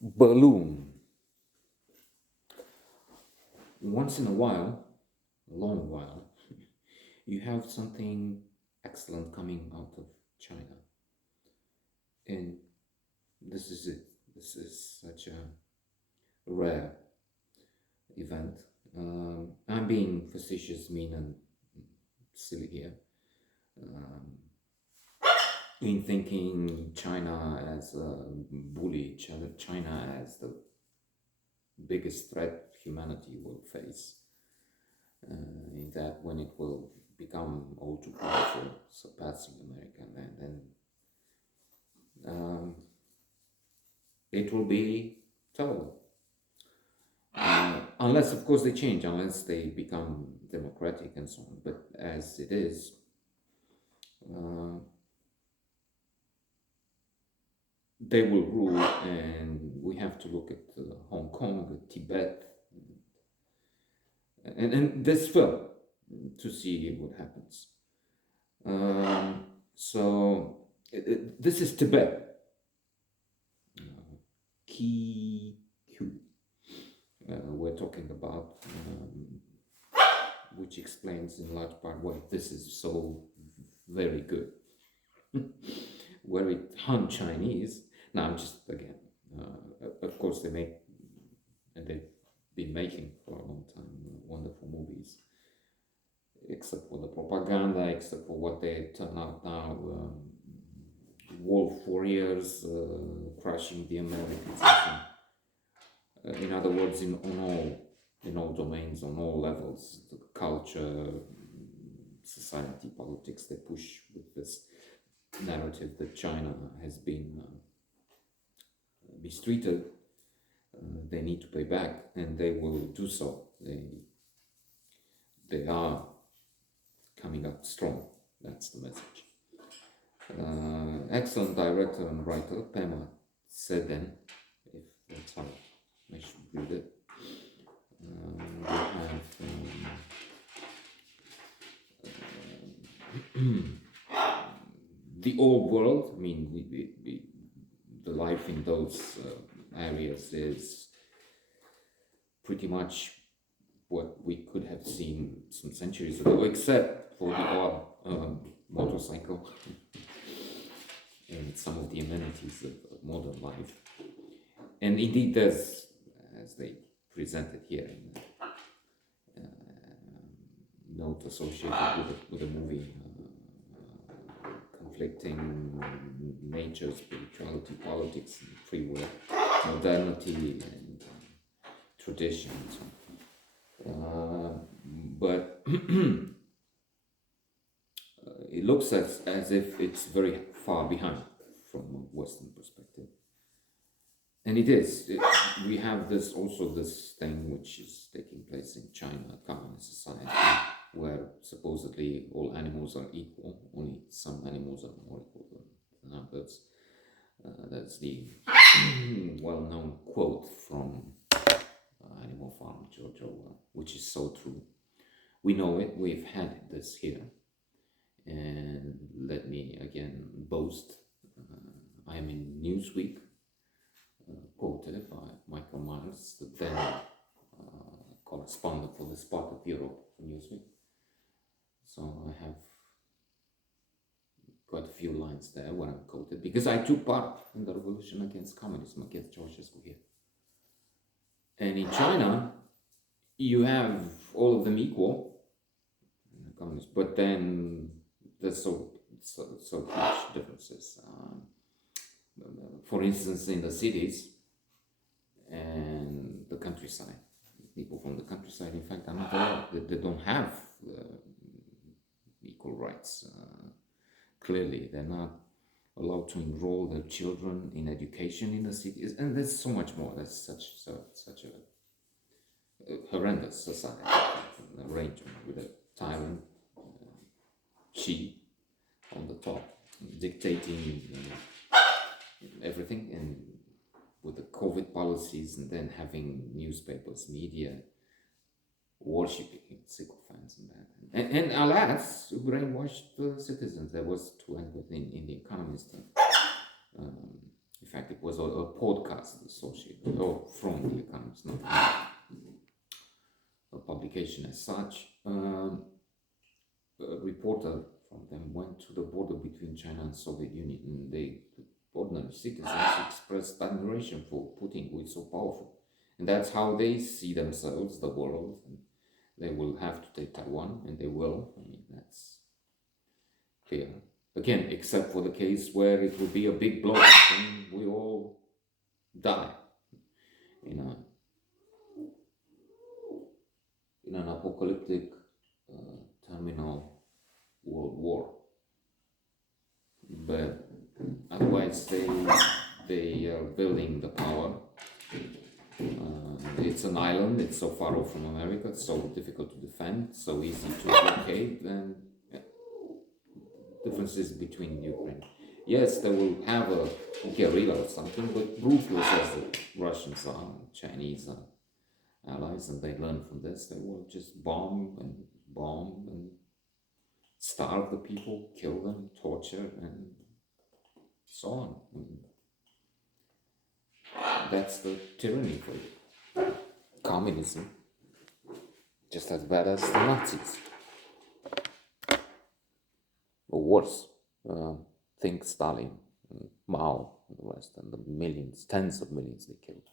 Balloon. Once in a while, a long while, you have something excellent coming out of China. And this is it. This is such a rare event. I'm being facetious, mean, and silly here. Um, in thinking China as a bully, China as the biggest threat humanity will face. In that when it will become all too powerful, surpassing America, then um, it will be terrible. Unless, of course, they change, unless they become democratic and so on. But as it is, uh, they will rule, and we have to look at Hong Kong, Tibet, and this film to see what happens. So this is Tibet. Key Q. We're talking about, which explains in large part why this is so very good. Where it Han Chinese. Now, I'm just again, of course, they make, and they've been making for a long time, wonderful movies, except for the propaganda, except for what they turn out now. Wolf Warriors crushing the Americans. In other words, in all domains, on all levels, the culture, society, politics, they push with this narrative that China has been mistreated. They need to pay back, and they will do so. They are coming up strong. That's the message. Excellent director and writer, Pema Seden, if that's how I should read it. We have the old world. I mean, the life in those areas is pretty much what we could have seen some centuries ago, except for the odd motorcycle and some of the amenities of modern life. And indeed, there's, as they presented here in the note associated with the movie, conflicting nature, spirituality, politics, and free will, modernity, and tradition, and so on. But it looks as if it's very far behind from a Western perspective. And it is. We have this thing which is taking place in China, communist society, where supposedly all animals are equal. Only some animals are more equal than others. That's the well-known quote from Animal Farm, George Orwell, which is so true. We know it. We've had this here. And let me again boast. I am in Newsweek, quoted by Michael Myers, the then correspondent for this part of Europe for Newsweek. So I have quite a few lines there where I'm quoted, because I took part in the revolution against communism, against Ceausescu here. And in China, you have all of them equal, communists, but then there's so huge differences. For instance, in the cities and the countryside, people from the countryside, in fact, are not allowed. They don't have equal rights. Clearly, they're not allowed to enroll their children in education in the cities, and there's so much more. There's such a horrendous society, arrangement with a tyrant, Xi, on the top, dictating everything, and with the COVID policies, and then having newspapers, media worshipping sycophants and that, and alas, brainwashed citizens. There was, to end with, in The Economist, In fact, it was a podcast associated or from The Economist, not a publication as such. A reporter from them went to the border between China and Soviet Union, and the ordinary citizens expressed admiration for Putin, who is so powerful, and that's how they see themselves, the world. And they will have to take Taiwan, and they will. I mean, that's clear. Again, except for the case where it will be a big blow up and we all die in a in an apocalyptic terminal world war. But otherwise, they are building the power. It's an island. It's so far off from America. It's so difficult to defend. So easy to blockade. And differences between Ukraine. Yes, they will have a guerrilla or something, but ruthless as the Russians are, Chinese are allies, and they learn from this. They will just bomb and starve the people, kill them, torture, and so on. That's the tyranny for you. Communism, just as bad as the Nazis, or worse. Think Stalin, and Mao, and the rest, and the millions, tens of millions they killed.